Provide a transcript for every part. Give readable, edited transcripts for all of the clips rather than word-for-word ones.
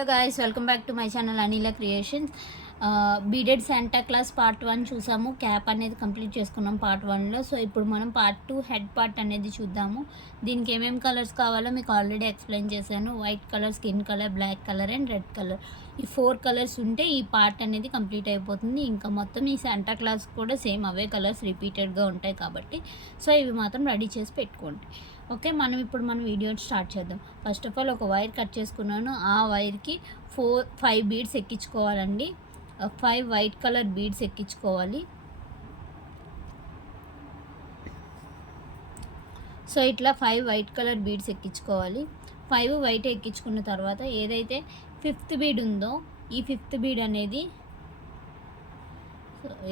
Hello guys, welcome back to my channel Anila creations. Beaded Santa Claus part 1 చూసాము. Cap అనేది complete చేసుకున్నాం part 1లో. So ఇప్పుడు మనం part 2 head part అనేది చూద్దాము. దీనికి ఏమేమి కలర్స్ కావాలో మీకు ఆల్రెడీ ఎక్స్ప్లెయిన్ చేశాను. White colour, skin colour, black colour and red colour. ఈ 4 కలర్స్ ఉంటే ఈ పార్ట్ అనేది కంప్లీట్ అయిపోతుంది. ఇంకా మొత్తం ఈ శాంటా క్లాస్ కూడా సేమ్ అవే కలర్స్ రిపీటెడ్గా ఉంటాయి కాబట్టి సో ఇవి మాత్రం రెడీ చేసి పెట్టుకోండి. ఓకే, మనం ఇప్పుడు వీడియోని స్టార్ట్ చేద్దాం. ఫస్ట్ ఆఫ్ ఆల్ ఒక వైర్ కట్ చేసుకున్నాను. ఆ వైర్కి 5 బీడ్స్ ఎక్కించుకోవాలండి. 5 వైట్ కలర్ బీడ్స్ ఎక్కించుకోవాలి. సో ఇట్లా 5 వైట్ కలర్ బీడ్స్ ఎక్కించుకోవాలి. 5 వైట్ ఎక్కించుకున్న తర్వాత ఏదైతే 5th బీడ్ ఉందో ఈ 5th బీడ్ అనేది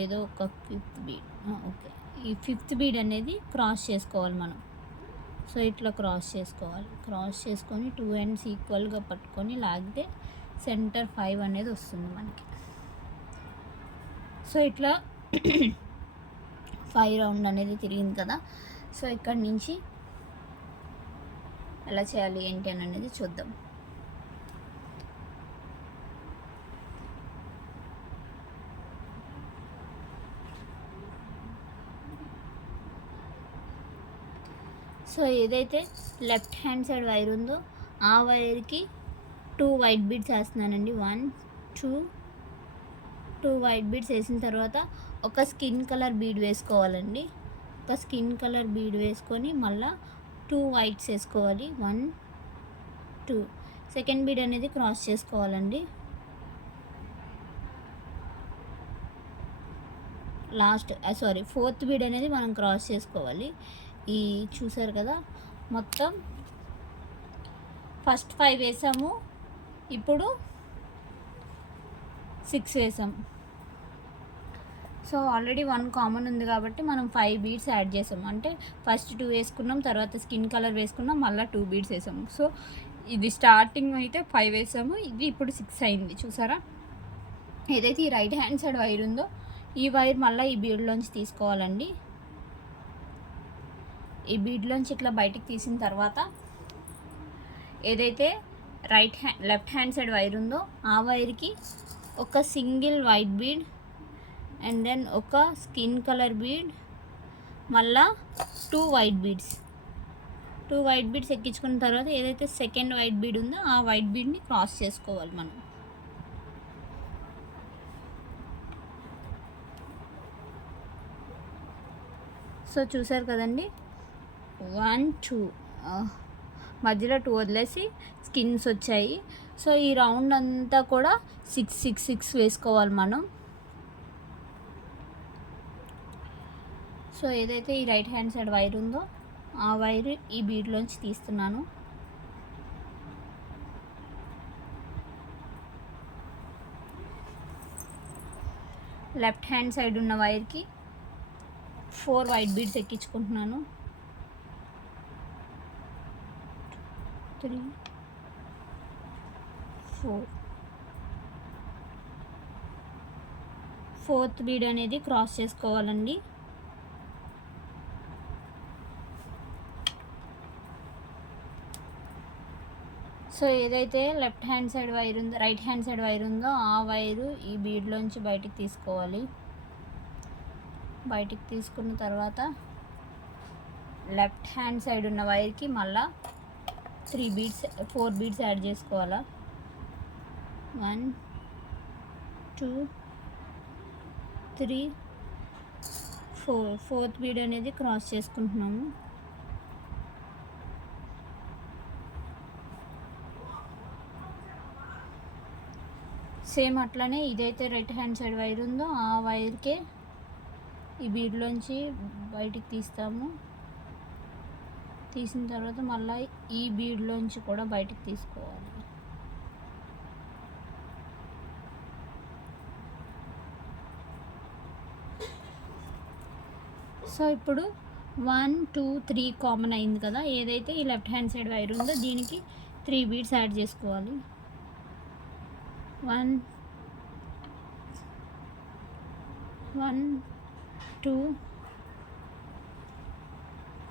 ఏదో ఒక 5th బీడ్ ఓకే, ఈ 5th బీడ్ అనేది క్రాస్ చేసుకోవాలి మనం. సో ఇట్లా క్రాస్ చేసుకోవాలి. క్రాస్ చేసుకొని 2 ఎండ్స్ ఈక్వల్గా పట్టుకొని లాగితే సెంటర్ 5 అనేది వస్తుంది మనకి. సో ఇట్లా 5 రౌండ్ అనేది తిరిగింది కదా. సో ఇక్కడి నుంచి ఎలా చేయాలి ఏంటి అని అనేది చూద్దాం. సో ఏదైతే లెఫ్ట్ హ్యాండ్ సైడ్ వైర్ ఉందో ఆ వైర్కి 2 వైట్ బీడ్స్ వేస్తున్నానండి. 1 2 వైట్ బీడ్స్ వేసిన తర్వాత ఒక స్కిన్ కలర్ బీడ్ వేసుకోవాలండి. ఒక స్కిన్ కలర్ బీడ్ వేసుకొని మళ్ళీ 2 వైట్స్ వేసుకోవాలి. 1 2 సెకండ్ బీడ్ అనేది క్రాస్ చేసుకోవాలండి. ఫోర్త్ బీడ్ అనేది మనం క్రాస్ చేసుకోవాలి. ఈ చూసారు కదా, మొత్తం ఫస్ట్ 5 వేసాము, ఇప్పుడు 6 వేసాం. సో ఆల్రెడీ 1 కామన్ ఉంది కాబట్టి మనం 5 బీడ్స్ యాడ్ చేసాం. అంటే ఫస్ట్ 2 వేసుకున్నాం, తర్వాత స్కిన్ కలర్ వేసుకున్నాం, మళ్ళీ 2 బీడ్స్ వేసాము. సో ఇది స్టార్టింగ్ అయితే 5 వేసాము, ఇది ఇప్పుడు 6 అయింది. చూసారా, ఏదైతే ఈ రైట్ హ్యాండ్ సైడ్ వైర్ ఉందో ఈ వైర్ మళ్ళీ ఈ బీడ్లోంచి తీసుకోవాలండి. ఈ బీడ్లోంచి ఇట్లా బయటికి తీసిన తర్వాత ఏదైతే లెఫ్ట్ హ్యాండ్ సైడ్ వైర్ ఉందో ఆ వైర్కి ఒక single white bead and then ఒక స్కిన్ కలర్ బీడ్, మళ్ళా 2 వైట్ బీడ్స్ ఎక్కించుకున్న తర్వాత ఏదైతే సెకండ్ వైట్ బీడ్ ఉందో ఆ వైట్ బీడ్ని క్రాస్ చేసుకోవాలి మనం. సో చూసారు కదండి, 1 2 మధ్యలో 2 వదిలేసి స్కిన్స్ వచ్చాయి. సో ఈ రౌండ్ అంతా కూడా 6 6 6 వేసుకోవాలి మనం. సో ఏదైతే ఈ రైట్ హ్యాండ్ సైడ్ వైర్ ఉందో ఆ వైర్ ఈ బీడ్లోంచి తీస్తున్నాను. లెఫ్ట్ హ్యాండ్ సైడ్ ఉన్న వైర్కి 4 వైట్ బీడ్స్ ఎక్కించుకుంటున్నాను. 3 4 ఫోర్త్ బీడ్ అనేది క్రాస్ చేసుకోవాలండి. సో ఏదైతే రైట్ హ్యాండ్ సైడ్ వైర్ ఉందో ఆ వైరు ఈ బీడ్లోంచి బయటికి తీసుకోవాలి. బయటికి తీసుకున్న తర్వాత లెఫ్ట్ హ్యాండ్ సైడ్ ఉన్న వైర్కి మళ్ళా 4 బీడ్స్ యాడ్ చేసుకోవాలా. 1 2 3 4 ఫోర్త్ బీడ్ అనేది క్రాస్ చేసుకుంటున్నాము. సేమ్ అట్లనే ఇదైతే రైట్ హ్యాండ్ సైడ్ వైర్ ఉందో ఆ వైర్కే ఈ బీడ్లోంచి బయటికి తీస్తాము. తీసిన తర్వాత మళ్ళీ ఈ బీడ్లోంచి కూడా బయటికి తీసుకోవాలి. సో ఇప్పుడు 1 2 3 కామన్ అయింది కదా. ఏదైతే ఈ లెఫ్ట్ హ్యాండ్ సైడ్ వైర్ ఉందో దీనికి 3 బీడ్స్ యాడ్ చేసుకోవాలి. 1 2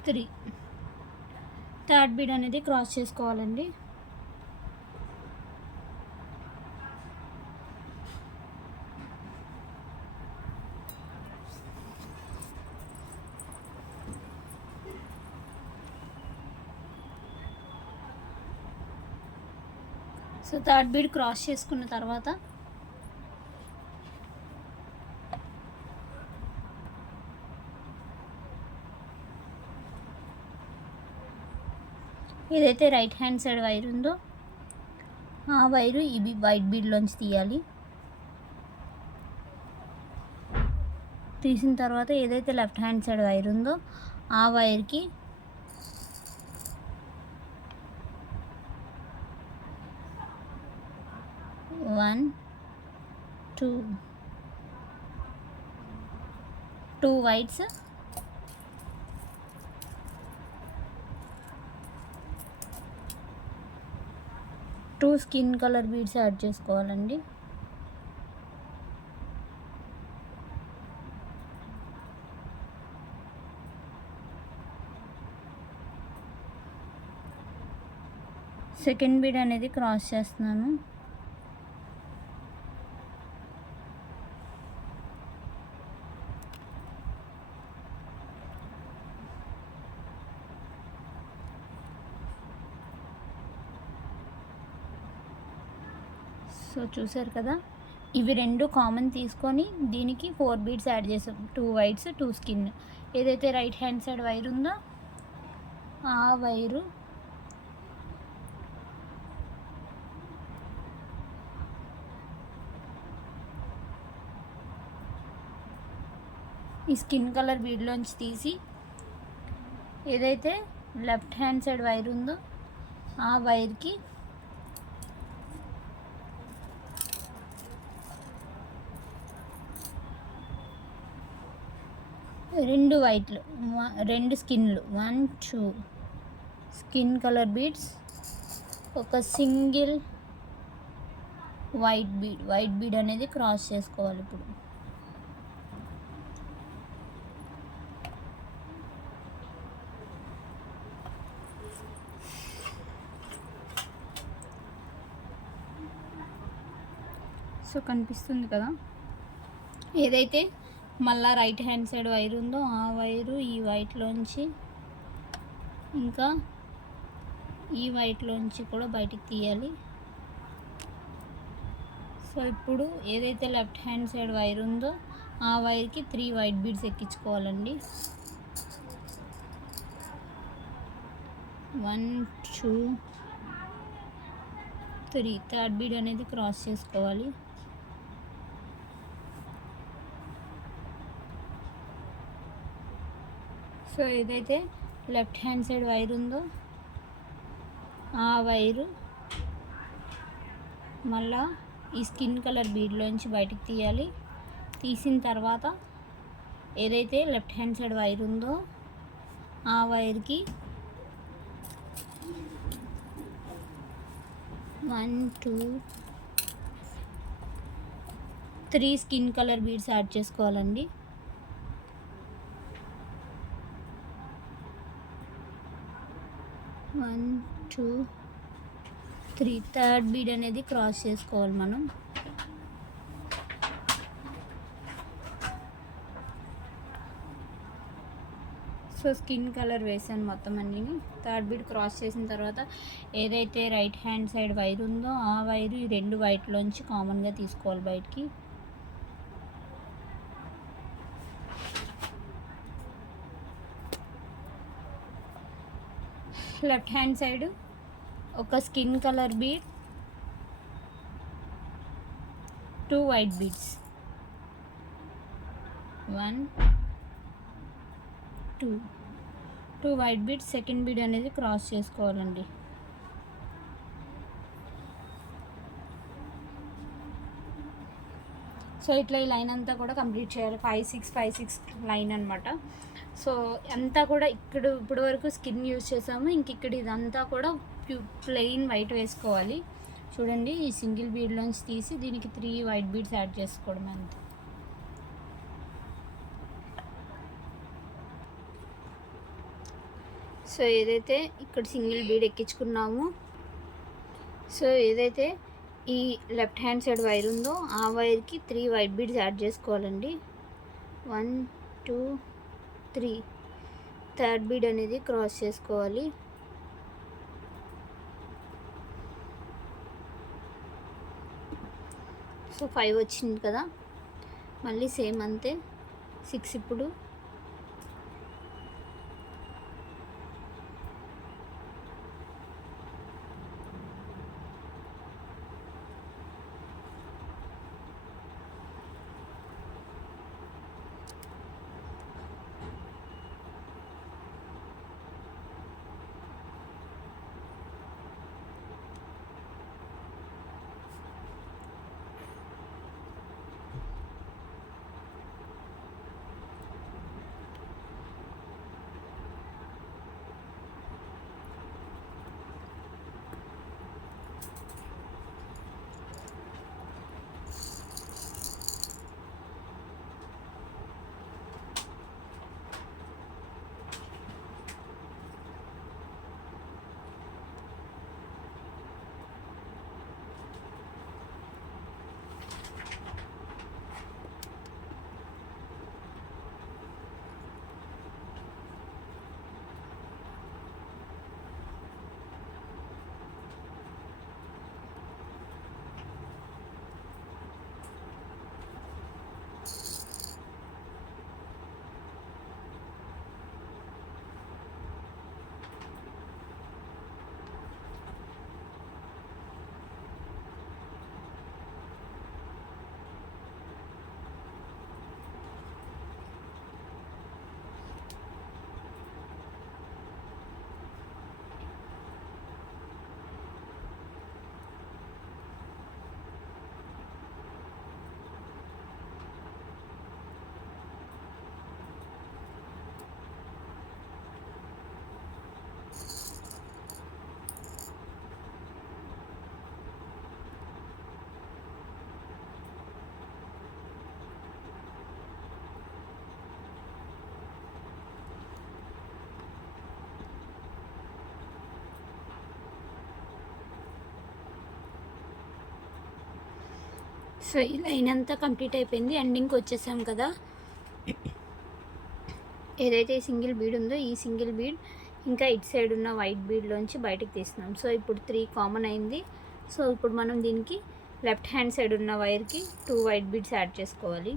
3 థర్డ్ బీడ్ అనేది క్రాస్ చేసుకోవాలండి. సో థర్డ్ బీడ్ క్రాస్ చేసుకున్న తర్వాత ఏదైతే రైట్ హ్యాండ్ సైడ్ వైర్ ఉందో ఆ వైరు ఇవి వైట్ బీడ్లోంచి తీయాలి. తీసిన తర్వాత ఏదైతే లెఫ్ట్ హ్యాండ్ సైడ్ వైర్ ఉందో ఆ వైర్కి one two whites, two skin colour beads add చేసుకోవాలండి. సెకండ్ బీడ్ అనేది క్రాస్ చేస్తున్నాను. సో చూసారు కదా, ఇవి రెండు కామన్ తీసుకొని దీనికి 4 బీడ్స్ యాడ్ చేసాం. 2 వైట్స్ 2 స్కిన్. ఏదైతే రైట్ హ్యాండ్ సైడ్ వైర్ ఉందో ఆ వైరు ఈ స్కిన్ కలర్ బీడ్లోంచి తీసి ఏదైతే లెఫ్ట్ హ్యాండ్ సైడ్ వైర్ ఉందో ఆ వైర్కి రెండు వైట్లు, రెండు స్కిన్లు, 1 2 స్కిన్ కలర్ బీడ్స్, ఒక సింగిల్ వైట్ బీడ్ అనేది క్రాస్ చేసుకోవాలి. ఇప్పుడు సో కనిపిస్తుంది కదా, ఏదైతే మళ్ళా రైట్ హ్యాండ్ సైడ్ వైర్ ఉందో ఆ వైరు ఈ వైట్లోంచి ఇంకా ఈ వైట్లోంచి కూడా బయటికి తీయాలి. సో ఇప్పుడు ఏదైతే లెఫ్ట్ హ్యాండ్ సైడ్ వైర్ ఉందో ఆ వైర్కి 3 వైట్ బీడ్స్ ఎక్కించుకోవాలండి. 1 2 3 థర్డ్ బీడ్ అనేది క్రాస్ చేసుకోవాలి. సో ఏదైతే లెఫ్ట్ హ్యాండ్ సైడ్ వైర్ ఉందో ఆ వైరు మళ్ళా ఈ స్కిన్ కలర్ బీడ్లోంచి బయటికి తీయాలి. తీసిన తర్వాత ఏదైతే లెఫ్ట్ హ్యాండ్ సైడ్ వైర్ ఉందో ఆ వైర్కి 1 2 3 స్కిన్ కలర్ బీడ్స్ యాడ్ చేసుకోవాలండి. 1 2 3 థర్డ్ బీడ్ అనేది క్రాస్ చేసుకోవాలి మనం. సో స్కిన్ కలర్ వేసాను మొత్తం అన్నీ. థర్డ్ బీడ్ క్రాస్ చేసిన తర్వాత ఏదైతే రైట్ హ్యాండ్ సైడ్ వైర్ ఉందో ఆ వైరు ఈ రెండు వైట్లోంచి కామన్గా తీసుకోవాలి బయటికి. లెఫ్ట్ హ్యాండ్ సైడ్ ఒక skin colour bead, 2 white beads, 1 2 white beads. Second bead అనేది క్రాస్ చేసుకోవాలండి. సో ఇట్లా ఈ లైన్ అంతా కూడా కంప్లీట్ చేయాలి. 5 6 లైన్ అనమాట. సో అంతా కూడా ఇప్పుడు వరకు స్కిన్ యూజ్ చేసాము. ఇక్కడ ఇదంతా కూడా ప్లెయిన్ వైట్ వేసుకోవాలి. చూడండి, ఈ సింగిల్ బీడ్లోంచి తీసి దీనికి 3 వైట్ బీడ్స్ యాడ్ చేసుకోవడం అంతే. సో ఏదైతే ఇక్కడ సింగిల్ బీడ్ ఎక్కించుకున్నామో సో ఏదైతే ఈ లెఫ్ట్ హ్యాండ్ సైడ్ వైర్ ఉందో ఆ వైర్కి 3 వైట్ బీడ్స్ యాడ్ చేసుకోవాలండి. 1 2 3 థర్డ్ బీడ్ అనేది క్రాస్ చేసుకోవాలి. సో 5 వచ్చింది కదా, మళ్ళీ సేమ్ అంతే 6. ఇప్పుడు సో ఈ లైన్ అంతా కంప్లీట్ అయిపోయింది, ఎండింగ్కి వచ్చేసాం కదా. ఏదైతే సింగిల్ బీడ్ ఉందో ఈ సింగిల్ బీడ్ ఇంకా ఇటు సైడ్ ఉన్న వైట్ బీడ్లోంచి బయటకు తీస్తున్నాం. సో ఇప్పుడు 3 కామన్ అయింది. సో ఇప్పుడు మనం దీనికి లెఫ్ట్ హ్యాండ్ సైడ్ ఉన్న వైర్కి 2 వైట్ బీడ్స్ యాడ్ చేసుకోవాలి.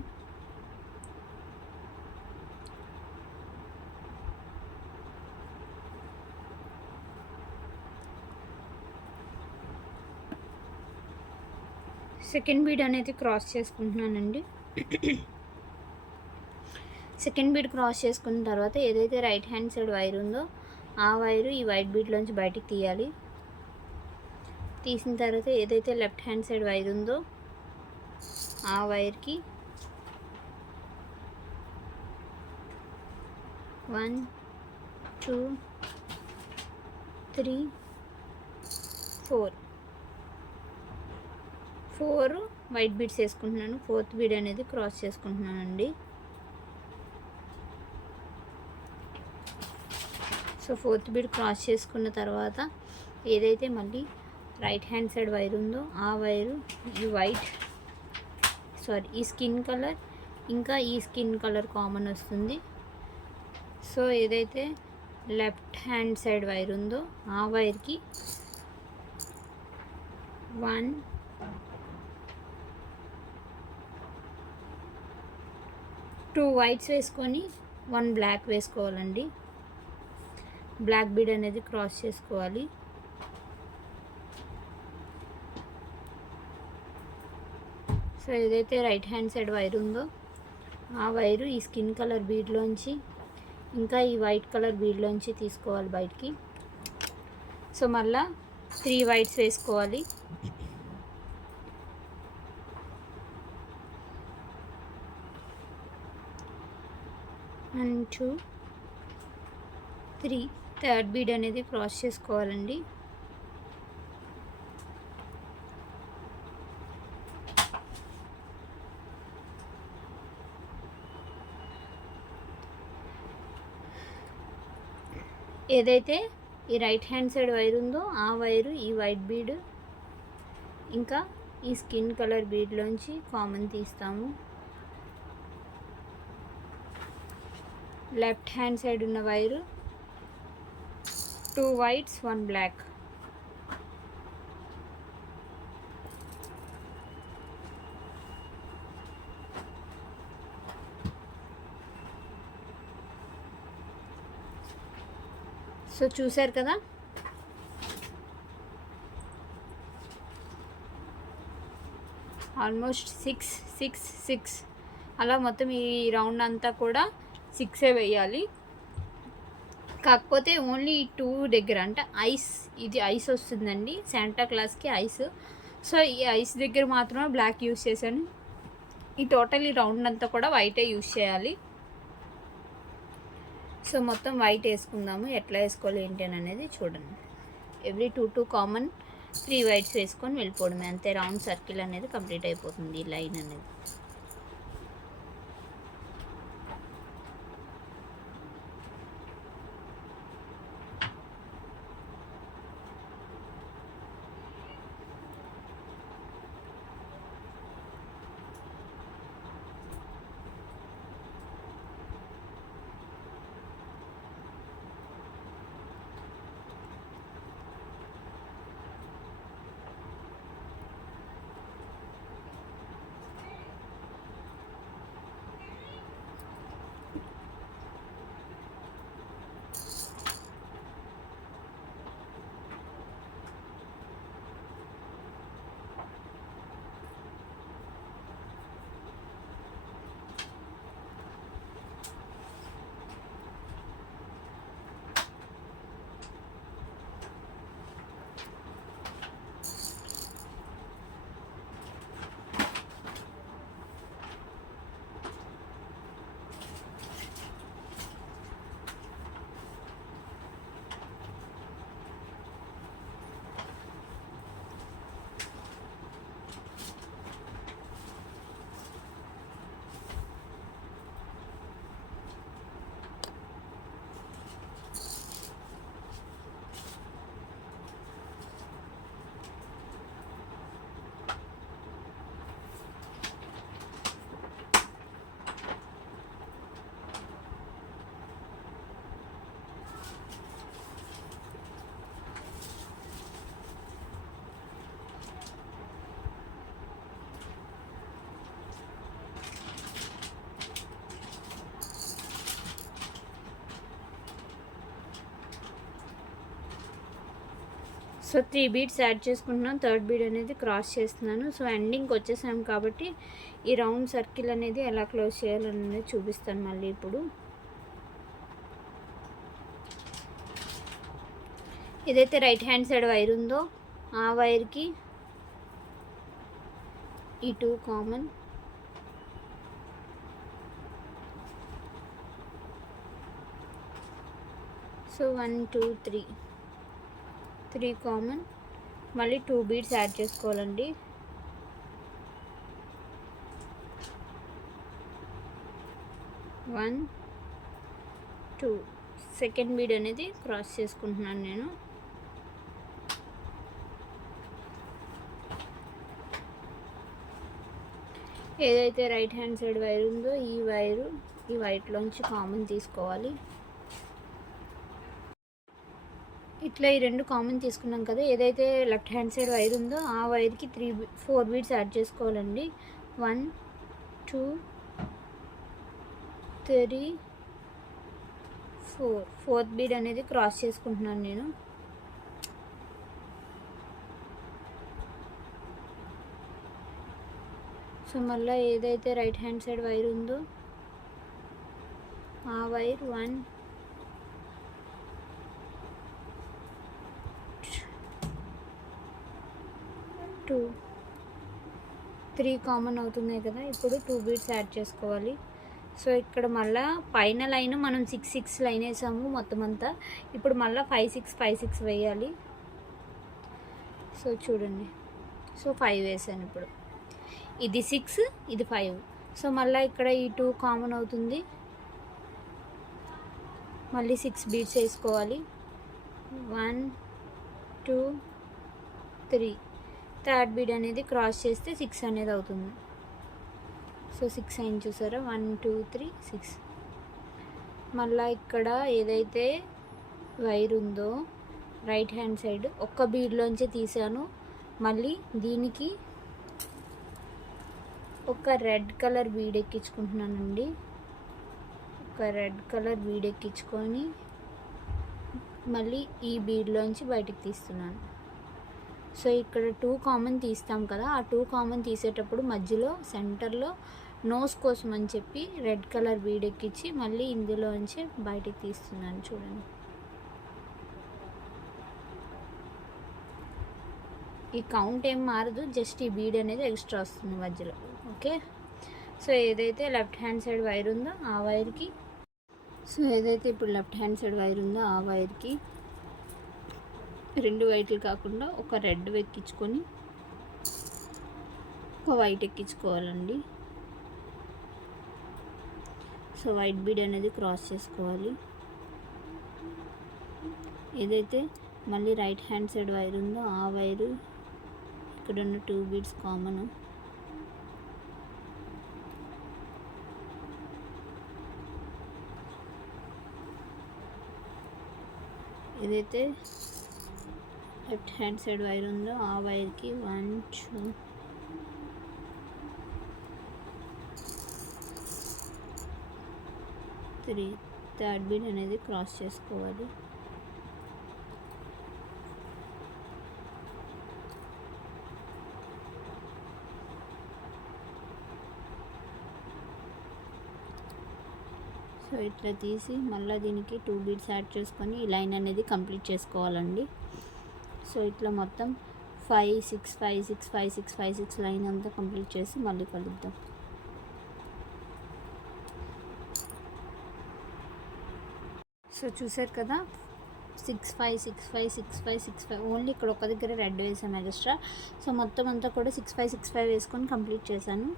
సెకండ్ బీడ్ అనేది క్రాస్ చేసుకుంటున్నానండి. సెకండ్ బీడ్ క్రాస్ చేసుకున్న తర్వాత ఏదైతే రైట్ హ్యాండ్ సైడ్ వైర్ ఉందో ఆ వైరు ఈ వైట్ బీడ్లోంచి బయటికి తీయాలి. తీసిన తర్వాత ఏదైతే లెఫ్ట్ హ్యాండ్ సైడ్ వైర్ ఉందో ఆ వైర్కి 1 2 3 4 వైట్ బీడ్స్ వేసుకుంటున్నాను. 4th బీడ్ అనేది క్రాస్ చేసుకుంటున్నానండి. సో 4th బీడ్ క్రాస్ చేసుకున్న తర్వాత ఏదైతే మళ్ళీ రైట్ హ్యాండ్ సైడ్ వైర్ ఉందో ఆ వైరు ఈ స్కిన్ కలర్ ఇంకా ఈ స్కిన్ కలర్ కామన్ వస్తుంది. సో ఏదైతే లెఫ్ట్ హ్యాండ్ సైడ్ వైర్ ఉందో ఆ వైర్కి 2 వైట్స్ వేసుకొని 1 బ్లాక్ వేసుకోవాలండి. బ్లాక్ బీడ్ అనేది క్రాస్ చేసుకోవాలి. సో ఏదైతే రైట్ హ్యాండ్ సైడ్ వైర్ ఉందో ఆ వైరు ఈ స్కిన్ కలర్ బీడ్లోంచి ఇంకా ఈ వైట్ కలర్ బీడ్లోంచి తీసుకోవాలి బయటికి. సో మళ్ళా 3 వైట్స్ వేసుకోవాలి. 1 2 3 థర్డ్ బీడ్ అనేది క్రాస్ చేసుకోవాలండి. ఏదైతే ఈ రైట్ హ్యాండ్ సైడ్ వైర్ ఉందో ఆ వైరు ఈ వైట్ బీడ్ ఇంకా ఈ స్కిన్ కలర్ బీడ్లోంచి కామన్ తీస్తాము. లెఫ్ట్ హ్యాండ్ సైడ్ ఉన్న వైరు 2 వైట్స్ 1 బ్లాక్. సో చూసారు కదా, ఆల్మోస్ట్ 6 అలా మొత్తం ఈ రౌండ్ అంతా కూడా 6 వేయాలి. కాకపోతే ఓన్లీ 2 దగ్గర అంటే ఇది ఐస్ వస్తుందండి శాంటా క్లాస్కి ఐస్. సో ఈ ఐస్ దగ్గర మాత్రమే బ్లాక్ యూస్ చేశాను. ఈ టోటల్ ఈ రౌండ్ అంతా కూడా వైటే యూస్ చేయాలి. సో మొత్తం వైట్ వేసుకుందాము. ఎట్లా వేసుకోవాలి ఏంటి అని అనేది చూడండి. ఎవ్రీ 2 కామన్ 3 వైట్స్ వేసుకొని వెళ్ళిపోవడమే, అంతే. రౌండ్ సర్కిల్ అనేది కంప్లీట్ అయిపోతుంది ఈ లైన్ అనేది. సో 3 బీడ్స్ యాడ్ చేసుకుంటున్నాను. థర్డ్ బీడ్ అనేది క్రాస్ చేస్తున్నాను. సో ఎండింగ్కి వచ్చేసాం కాబట్టి ఈ రౌండ్ సర్కిల్ అనేది ఎలా క్లోజ్ చేయాలనేది చూపిస్తాను మళ్ళీ. ఇప్పుడు ఏదైతే రైట్ హ్యాండ్ సైడ్ వైర్ ఉందో ఆ వైర్కి ఈ 2 కామన్, సో 1 2 3 కామన్, మళ్ళీ 2 బీడ్స్ యాడ్ చేసుకోవాలండి. వన్ 2 సెకండ్ బీడ్ అనేది క్రాస్ చేసుకుంటున్నాను నేను. ఏదైతే రైట్ హ్యాండ్ సైడ్ వైర్ ఉందో ఈ వైరు ఈ వైట్లోంచి కామన్ తీసుకోవాలి. ఇట్లా ఈ 2 కామన్ తీసుకున్నాం కదా. ఏదైతే లెఫ్ట్ హ్యాండ్ సైడ్ వైర్ ఉందో ఆ వైర్కి 4 బీడ్స్ యాడ్ చేసుకోవాలండి. 1 2 3 4 ఫోర్త్ బీడ్ అనేది క్రాస్ చేసుకుంటున్నాను నేను. సో మళ్ళీ ఏదైతే రైట్ హ్యాండ్ సైడ్ వైర్ ఉందో ఆ వైర్ 1 2 3 కామన్ అవుతున్నాయి కదా. ఇప్పుడు 2 బీడ్స్ యాడ్ చేసుకోవాలి. సో ఇక్కడ మళ్ళీ పైన లైన్ మనం 6 6 లైన్ వేసాము మొత్తం అంతా. ఇప్పుడు మళ్ళీ 5 6 5 6 వేయాలి. సో చూడండి, సో 5 వేసాను. ఇప్పుడు ఇది 6 ఇది 5. సో మళ్ళీ ఇక్కడ ఈ 2 కామన్ అవుతుంది. మళ్ళీ 6 బీడ్స్ వేసుకోవాలి. 1 2 3 థర్డ్ బీడ్ అనేది క్రాస్ చేస్తే 6 అనేది అవుతుంది. సో 6 అయింది చూసారా, 1 2 3 6. మళ్ళీ ఇక్కడ ఏదైతే వైర్ ఉందో రైట్ హ్యాండ్ సైడ్ ఒక్క బీడ్లోంచి తీసాను. మళ్ళీ దీనికి ఒక రెడ్ కలర్ బీడ్ ఎక్కించుకుంటున్నానండి. ఒక రెడ్ కలర్ బీడ్ ఎక్కించుకొని మళ్ళీ ఈ బీడ్లోంచి బయటికి తీస్తున్నాను. సో ఇక్కడ 2 కామన్ తీస్తాం కదా, ఆ 2 కామన్ తీసేటప్పుడు మధ్యలో సెంటర్లో నోస్ కోసం అని చెప్పి రెడ్ కలర్ బీడ్ ఎక్కించి మళ్ళీ ఇందులోంచి బయటికి తీస్తున్నాను. చూడండి, ఈ కౌంట్ ఏం మారదు, జస్ట్ ఈ బీడ్ అనేది ఎక్స్ట్రా వస్తుంది మధ్యలో. ఓకే, సో ఏదైతే లెఫ్ట్ హ్యాండ్ సైడ్ వైర్ ఉందో ఆ వైర్కి ఇప్పుడు లెఫ్ట్ హ్యాండ్ సైడ్ వైర్ ఉందో ఆ వైర్కి 2 వైట్లు కాకుండా ఒక రెడ్ ఎక్కించుకొని ఒక వైట్ ఎక్కించుకోవాలండి. సో వైట్ బీడ్ అనేది క్రాస్ చేసుకోవాలి. ఏదైతే మళ్ళీ రైట్ హ్యాండ్ సైడ్ వైర్ ఉందో ఆ వైరు ఇక్కడ ఉన్న 2 బీడ్స్ కామన్. ఏదైతే లెఫ్ట్ హ్యాండ్ సైడ్ వైర్ ఉందో ఆ వైర్కి 1 2 3 థర్డ్ బీడ్ అనేది క్రాస్ చేసుకోవాలి. సో ఇట్లా తీసి మళ్ళీ దీనికి 2 బీడ్స్ యాడ్ చేసుకొని ఈ లైన్ అనేది కంప్లీట్ చేసుకోవాలండి. సో ఇట్లా మొత్తం 5 6 5 6 5 6 5 6 లైన్ అంతా కంప్లీట్ చేసి మళ్ళీ కలుద్దాం. సో చూసారు కదా, 6 5 6 5 6 5 6 5 ఓన్లీ ఇక్కడ ఒక దగ్గర రెడ్ వేసాము ఎక్స్ట్రా. సో మొత్తం అంతా కూడా 6 5 6 5 వేసుకొని కంప్లీట్ చేశాను.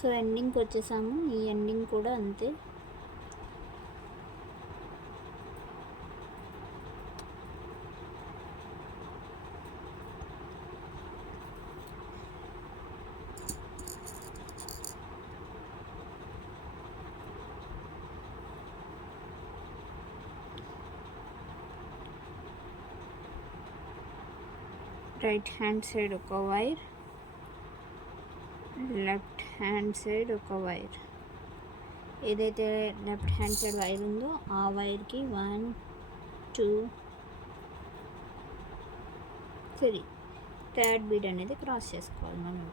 సో ఎండింగ్కి వచ్చేసాము. ఈ ఎండింగ్ కూడా అంతే. రైట్ హ్యాండ్ సైడ్ ఒక వైర్, లెఫ్ట్ హ్యాండ్ సైడ్ ఒక వైర్. ఏదైతే లెఫ్ట్ హ్యాండ్ సైడ్ వైర్ ఉందో ఆ వైర్కి 1 2 3 థర్డ్ బీడ్ అనేది క్రాస్ చేసుకోవాలి మనం.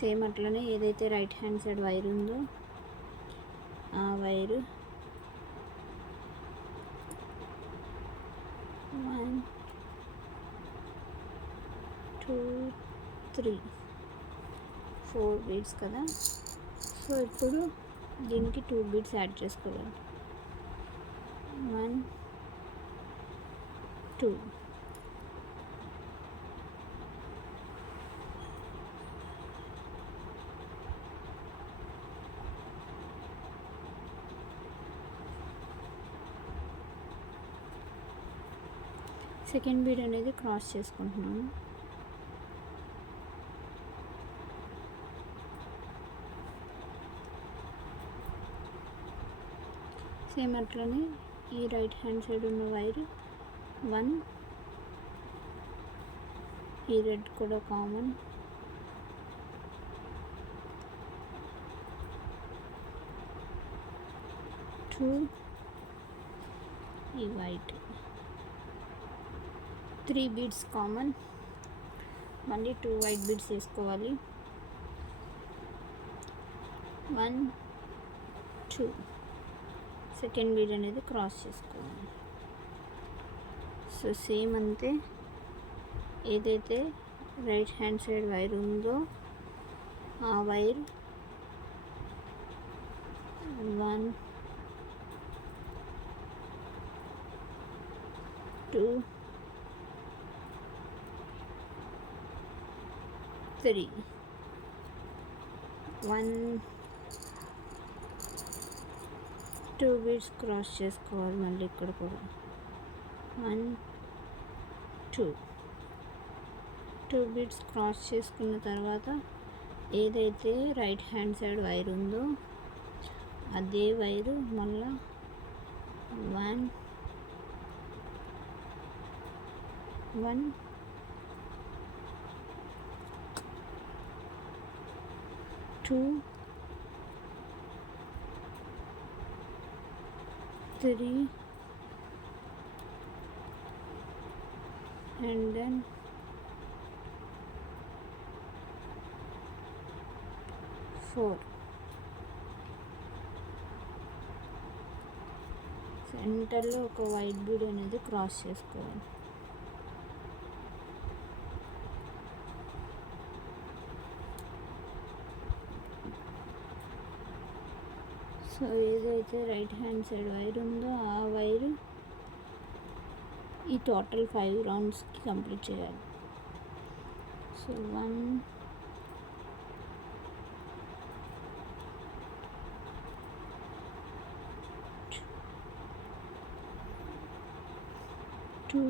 సేమ్ అట్లనే ఏదైతే రైట్ హ్యాండ్ సైడ్ వైర్ ఉందో ఆ వైరు 1 2 3 4 బీడ్స్ కదా. సో ఇప్పుడు దీనికి 2 బీడ్స్ యాడ్ చేసుకోవాలి. 1 2 సెకండ్ బీడ్ అనేది క్రాస్ చేసుకుంటున్నాను. సేమ్ అట్లనే ఈ రైట్ హ్యాండ్ సైడ్ ఉన్న వైర్ 1, ఈ రెడ్ కూడా కామన్, 2 ఈ వైట్, 3 బీడ్స్ కామన్, మళ్ళీ 2 వైట్ బీడ్స్ వేసుకోవాలి. 1 2 సెకండ్ బీడ్ అనేది క్రాస్ చేసుకోవాలి. సో సేమ్ అంతే, ఏదైతే రైట్ హ్యాండ్ సైడ్ వైర్ ఉందో ఆ వైర్ 1 2 3 1 2 బీడ్స్ క్రాస్ చేసుకోవాలి. మళ్ళీ ఇక్కడ కూడా 1 2 బీడ్స్ క్రాస్ చేసుకున్న తర్వాత ఏదైతే రైట్ హ్యాండ్ సైడ్ వైర్ ఉందో అదే వైరు మళ్ళా 1 2 3 and then 4. సెంటర్లో ఒక వైట్ బీడ్ అనేది క్రాస్ చేసుకోవాలి. సో ఏదైతే రైట్ హ్యాండ్ సైడ్ వైర్ ఉందో ఆ వైర్ ఈ టోటల్ 5 రౌండ్స్కి కంప్లీట్ చేయాలి. సో 1 2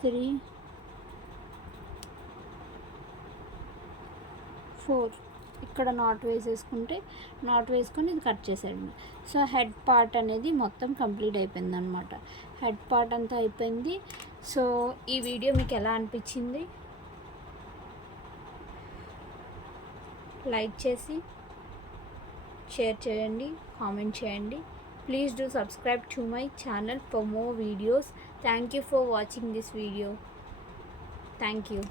3 4. ఇక్కడ నాట్ వేసేసుకుంటే నాట్ వేసుకొని ఇది కట్ చేసేయండి. సో హెడ్ పార్ట్ అనేది మొత్తం కంప్లీట్ అయిపోయింది అనమాట. హెడ్ పార్ట్ అంతా అయిపోయింది. సో ఈ వీడియో మీకు ఎలా అనిపించింది లైక్ చేసి షేర్ చేయండి, కామెంట్ చేయండి. Please do subscribe to my channel for more videos. Thank you for watching this video. Thank you.